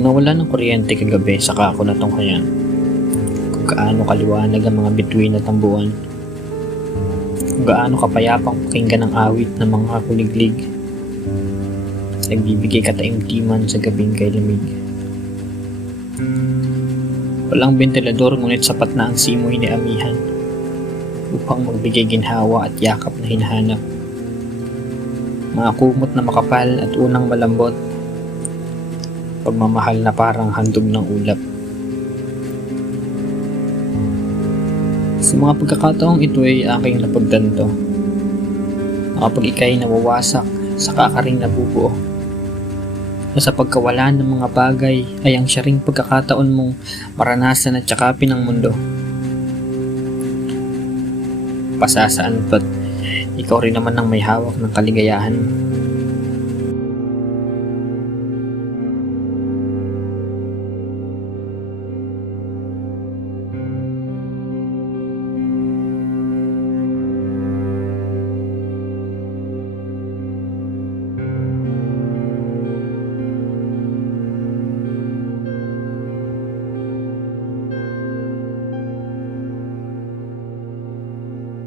wala ng kuryente kagabi saka ako natunghayan kung gaano kaliwanag ang mga bituin at ang buwan. Kung gaano kapayapang pakinggan ang awit ng mga kuliglig. Nagbibigay kataimtiman sa gabing kay lamig. Walang ventilador ngunit sapat na ang simoy ni Amihan upang magbigay ginhawa at yakap na hinahanap. Mga kumot na makapal at unang malambot pagmamahal na parang handog ng ulap. Sa mga pagkakataong ito ay aking napagdanto. Na kapag ikay nawawasak, saka ka rin nabubuo. Na sa pagkawala ng mga bagay ay ang siya pagkakataon mong maranasan at tsakapin ang mundo. Pasasaan ba't ikaw rin naman ang may hawak ng kaligayahan mo.